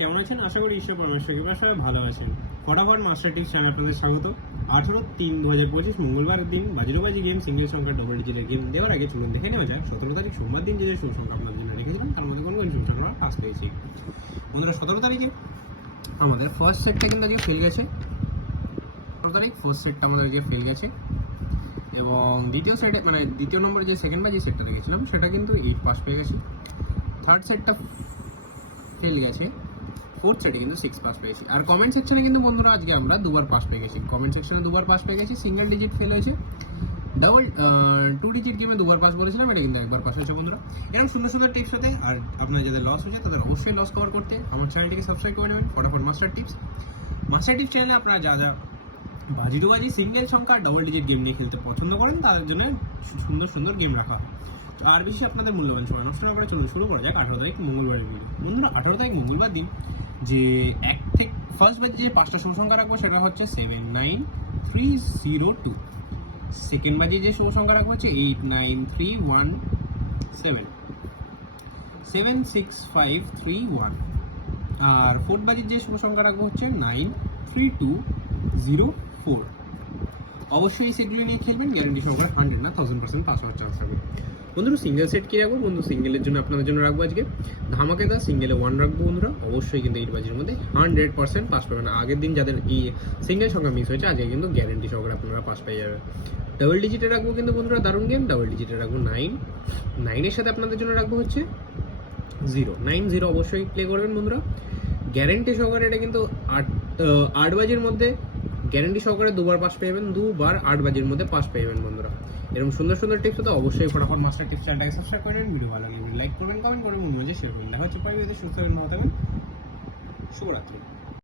কেমন আছেন? আশা করি ঈশ্বর পরমেশ্বর কৃপায় সবাই ভালো আছেন। ফটাফট মাস্টার টিপস চ্যানেল আপনাদের স্বাগত। 18/3/2025 মঙ্গলবার দিন বাজিরোবাজি গেম সিঙ্গেল সংখ্যা ডবল ডিজিটের গেম দেওয়ার আগে চলুন দেখে নেওয়া যায় 17 তারিখ সোমবার দিন যে শুভ সংখ্যা আপনার জন্য রেখেছিলাম তার মধ্যে কোন কোন শুভ সংখ্যা আমরা পাস পেয়েছি। বন্ধুরা 17 তারিখে আমাদের ফার্স্ট সেটটা কিন্তু আজকে ফেল গেছে। 17 তারিখ ফার্স্ট সেটটা আমাদের আজকে ফেল গেছে এবং দ্বিতীয় সেটে মানে দ্বিতীয় নম্বরে যে সেকেন্ড বাজি সেটটা রেখেছিলাম সেটা কিন্তু 8 পাস পেয়ে গেছে। থার্ড সেটটা ফেল গেছে, ফোর্থ সেটে কিন্তু 6 পাস পেয়েছি। আর কমেন্ট সেকশনে কিন্তু বন্ধুরা আজকে আমরা দুবার পাস পেয়ে গেছি। কমেন্ট সেকশনে দুবার পাস পেয়ে গেছি, সিঙ্গেল ডিজিট ফেল হয়েছে, ডাবল 2 ডিজিট গেমে দুবার পাস বলেছিলাম, এটা কিন্তু একবার পাস হয়েছে বন্ধুরা। এরকম সুন্দর সুন্দর টিপস হতে আর আপনার যাদের লস হয়েছে তাদের অবশ্যই লস কভার করতে আমার চ্যানেলটিকে সাবস্ক্রাইব করে নেবেন। ফটাফট মাস্টার টিপস চ্যানেলে আপনারা যা যা বাজি সিঙ্গেল সংখ্যা ডবল ডিজিট গেম নিয়ে খেলতে পছন্দ করেন তাদের জন্য সুন্দর সুন্দর গেম রাখা হয়। তো আর বেশি আপনাদের মূল্যবান সময় নষ্ট না করে চলুন শুরু করা যাক 18 তারিখ মঙ্গলবারের ভিডিও। বন্ধুরা 18 তারিখ মঙ্গলবার দিন যে এক থেকে ফার্স্ট ব্যাচ যে 5টা শুভ সংখ্যা রাখবো সেটা হচ্ছে 79302। সেকেন্ড বাজে যে শুভ সংখ্যা রাখবো হচ্ছে 893117 76531। আর ফোর্থ বাজির যে শুভ সংখ্যা রাখবো হচ্ছে 93204। অবশ্যই এই সেটগুলো নিয়ে খেলবেন, গ্যারেন্টি সংখ্যা 100 না 1000% পাস হওয়ার চান্স থাকবে। বন্ধুরা সিঙ্গেল সেট কি রাখবো? বন্ধু সিঙ্গেলের জন্য আপনাদের জন্য রাখবো আজকে ধামাকেদার সিঙ্গেলে 1 রাখবো বন্ধুরা। অবশ্যই কিন্তু 8 বাজির মধ্যে 100% পাস পাবেন। আগের দিন যাদের এই সিঙ্গেল সংখ্যা মিস হয়েছে আজকে কিন্তু গ্যারেন্টি সহকারে আপনারা পাস পেয়ে যাবেন। ডাবল ডিজিটে রাখবো কিন্তু বন্ধুরা দারুণ গেম, ডাবল ডিজিটে রাখবো 9 এর সাথে আপনাদের জন্য রাখবো হচ্ছে 0 অবশ্যই প্লে করবেন বন্ধুরা। গ্যারেন্টি সহকারে এটা কিন্তু 8 বাজির মধ্যে গ্যারেন্টি সহকারে দুবার পাস পেয়ে যাবেন, দুবার 8 বাজির মধ্যে পাস পেয়ে যাবেন বন্ধুরা। এরকম সুন্দর সুন্দর টিপস হতে অবশ্যই ফটাফট মাস্টার টিপস চ্যানেলটাকে সাবস্ক্রাইব করে নেবেন। ভিডিও ভালো লাগলে লাইক করবেন, কমেন্ট করবেন, মনে হচ্ছে শেয়ার করবেন। দেখা হচ্ছে পরে ভিডিওতে। সুস্থ থাকবেন, ভালো থাকবেন, শুভরাত্রি।